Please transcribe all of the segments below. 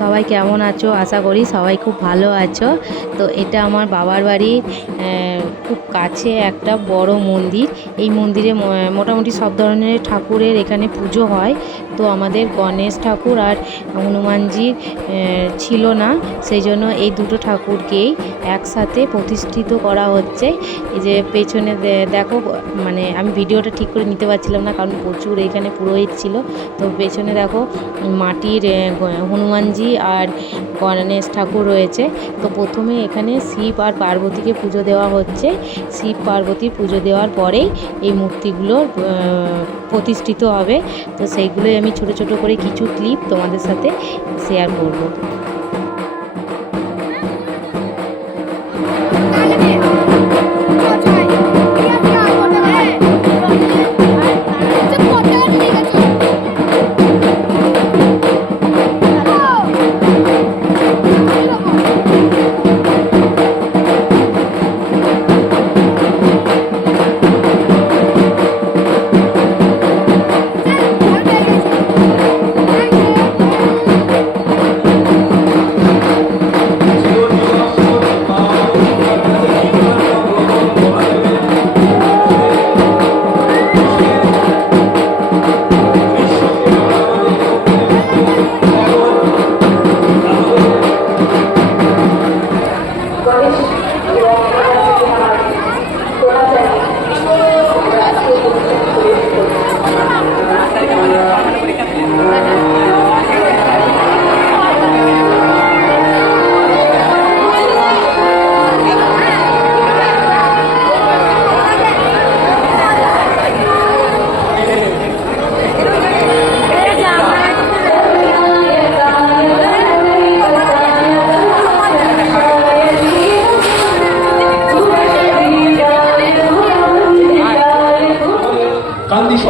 সবাই কেমন আছো? আশা করি সবাই খুব ভালো আছো। তো এটা আমার বাবার বাড়ির খুব কাছে একটা বড় মন্দির। এই মন্দিরে মোটামুটি সব ধরনের ঠাকুরের এখানে পুজো হয়। তো আমাদের গণেশ ঠাকুর আর হনুমানজি ছিল না। সেই জন্য এই দুটো ঠাকুরকেই একসাথে প্রতিষ্ঠিত করা হচ্ছে। এই যে পেছনে দেখো মানে আমি ভিডিওটা ঠিক করে নিতে পারছিলাম না, কারণ প্রচুর এখানে পুরোহিত ছিল। তো পেছনে দেখো মাটির হনুমানজি আর গণেশ ঠাকুর রয়েছে। তো প্রথমে এখানে শিব আর পার্বতীকে পুজো দেওয়া হচ্ছে। শিব, পার্বতী পুজো দেওয়ার পরেই এই মূর্তিগুলো প্রতিষ্ঠিত হবে। তো সেইগুলোই আমি ছোট ছোট করে কিছু ক্লিপ তোমাদের সাথে শেয়ার করব।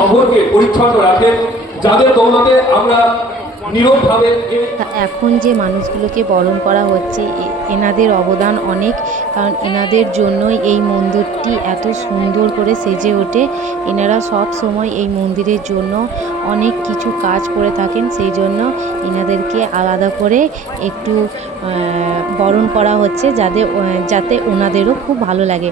শহরকে পরিচ্ছন্ন রাখেন, যাদের দৌলতে আমরা এখন যে মানুষগুলোকে বরণ করা হচ্ছে এনাদের অবদান অনেক, কারণ এনাদের জন্যই এই মন্দিরটি এত সুন্দর করে সেজে ওঠে। এনারা সব সময় এই মন্দিরের জন্য অনেক কিছু কাজ করে থাকেন, সেই জন্য এনাদেরকে আলাদা করে একটু বরণ করা হচ্ছে যাদের যাতে ওনাদেরও খুব ভালো লাগে।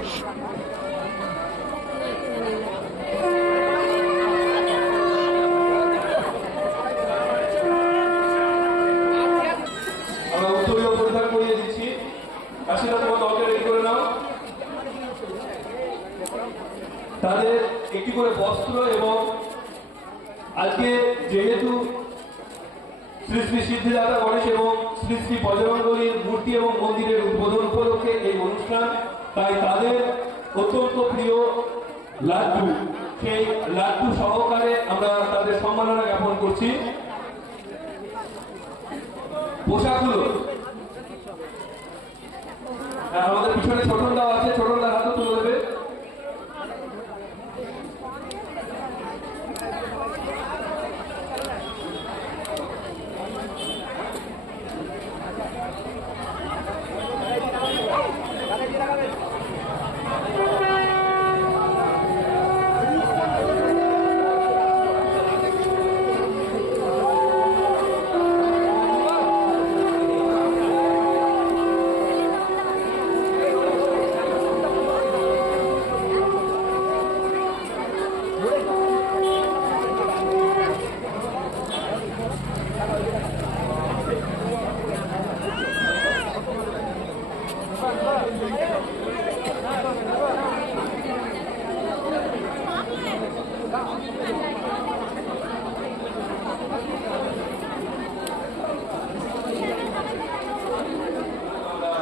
তাদের একটি করে বস্ত্র এবং আজকে যেহেতু শ্রী শ্রী সিদ্ধিদাতা গণেশ এবং শ্রী শ্রী বজরঙ্গলীর মূর্তি এবং মন্দিরের উদ্বোধন উপলক্ষে এই অনুষ্ঠান তাই তাদের অত্যন্ত প্রিয় লাড্ডু। সেই লাড্ডু সহকারে আমরা তাদের সম্মাননা জ্ঞাপন করছি। পোশাকগুলো। হ্যাঁ, আমাদের পিছনে ছোটনদাও আছে ছোটনদার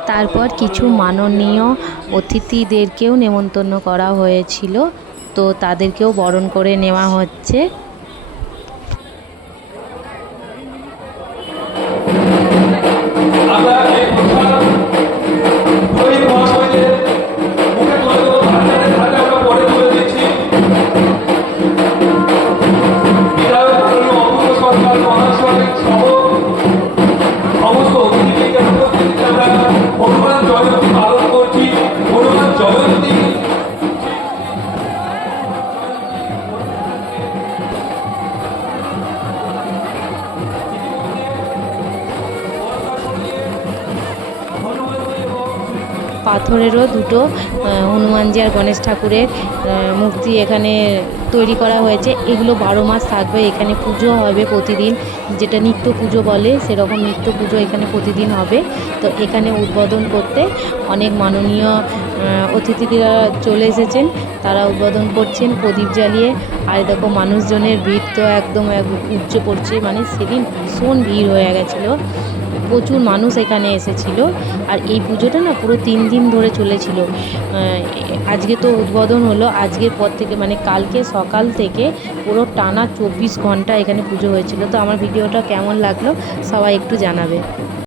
তারপর কিছু মাননীয় অতিথিদেরকেও নেমন্তন্ন করা হয়েছিল। তো তাদেরকেও বরণ করে নেওয়া হচ্ছে। পাথরেরও দুটো হনুমানজি আর গণেশ ঠাকুরের মূর্তি এখানে তৈরি করা হয়েছে। এগুলো বারো মাস থাকবে, এখানে পুজো হবে প্রতিদিন। যেটা নিত্য পুজো বলে, সেরকম নিত্য পুজো এখানে প্রতিদিন হবে। তো এখানে উদ্বোধন করতে অনেক মাননীয় অতিথিরা চলে এসেছেন। তারা উদ্বোধন করছেন, প্রদীপ জ্বালিয়ে। আর দেখো মানুষজনের ভিড় তো একদম এক উপচে পড়ছে। মানে সেদিন ভীষণ ভিড় হয়ে গেছিল। প্রচুর মানুষ এখানে এসেছিল। আর এই পুজোটা না পুরো তিন দিন ধরে চলেছিল। আজকে তো উদ্বোধন হলো। আজকের পর থেকে মানে কালকে সকাল থেকে পুরো টানা চব্বিশ ঘণ্টা এখানে পুজো হয়েছিল। তো আমার ভিডিওটা কেমন লাগল সবাই একটু জানাবে।